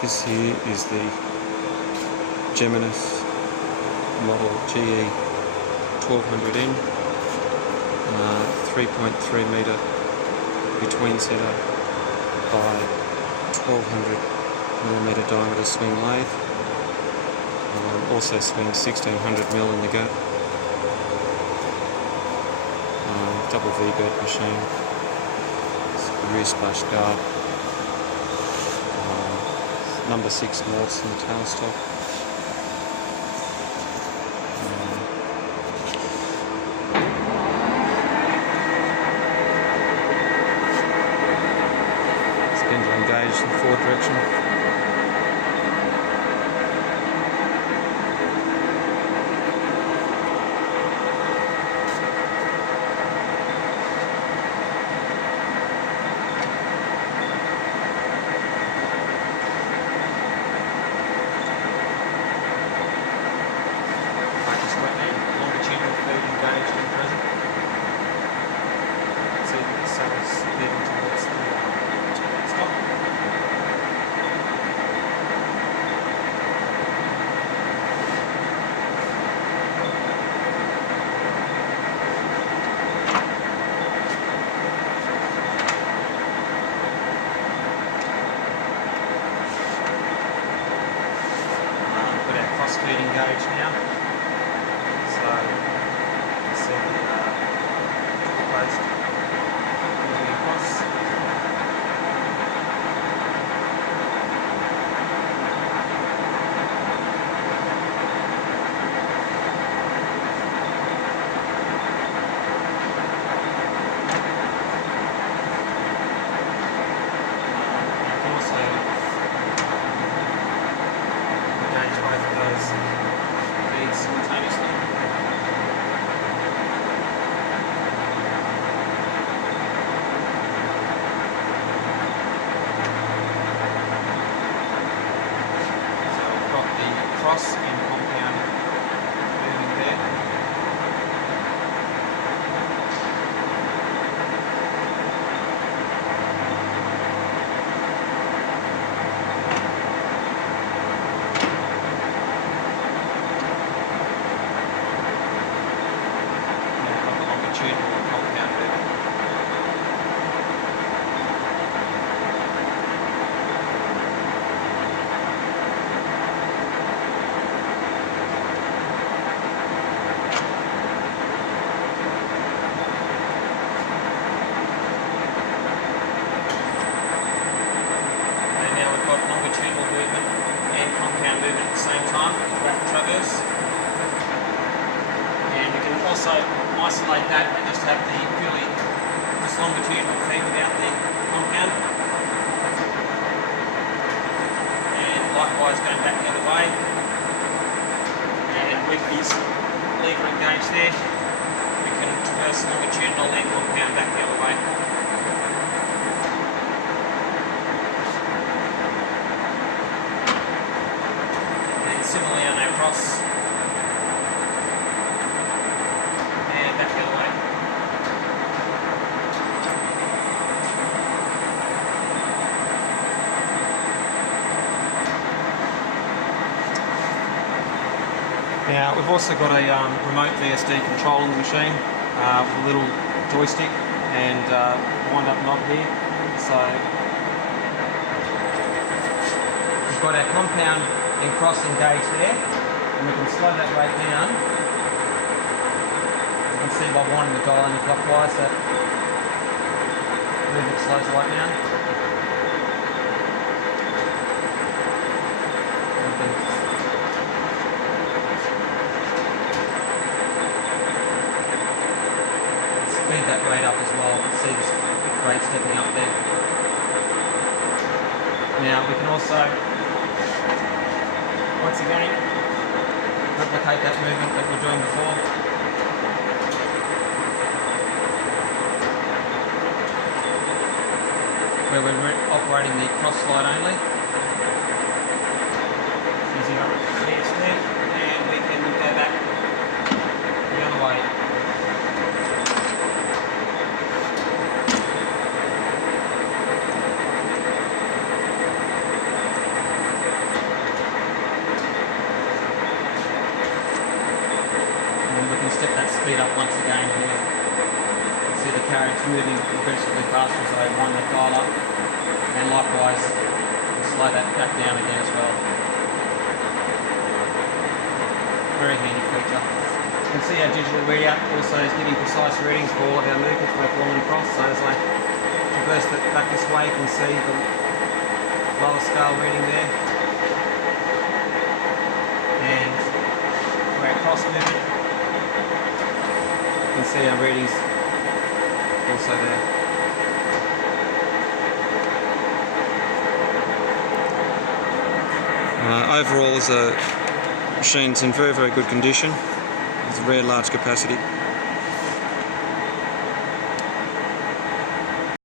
This here is the Geminis model GE 1200N, 3.3 metre between setter by 1200mm diameter swing lathe. Also swings 1600mm in the gut. Double V-bed machine. Rear splash guard. Number 6 Morse in the tailstock. Spindle engaged in the forward direction. Longitudinal feed engaged and present. See the cells heading towards the stop. Put our cross feed engaged now. So, you see the post moving across. You can also engage both of those feeds simultaneously. Cross and compound moving there. Now I've got the longitudinal and compound moving. Longitudinal movement and compound movement at the same time, rapid traverse. And you can also isolate that and just have the purely just longitudinal feed without the compound. And likewise going back the other way. And with this lever engaged there, we can traverse longitudinal and compound back the other way. Similarly on our cross and back the other way. Now we've also got a remote VSD control in the machine with a little joystick and wind up knob here. So we've got our compound and cross engaged there, and we can slow that rate down. You can see by winding the dial anti-clockwise that movement slows the rate down. And we can speed that rate up as well. You can see this rate stepping up there. Now we can also once again, replicate that movement that we were doing before. Where we're operating the cross slide only. Using our VSD, and we can go back the other way. So wind the dial up, and likewise we'll slow that back down again as well. Very handy feature. You can see our digital readout also is giving precise readings for all of our movements, both long and cross. So as I traverse it back this way, you can see the lower scale reading there. And for our cross movement, you can see our readings also there. Overall, the machine's in very, very good condition. It's a very large capacity.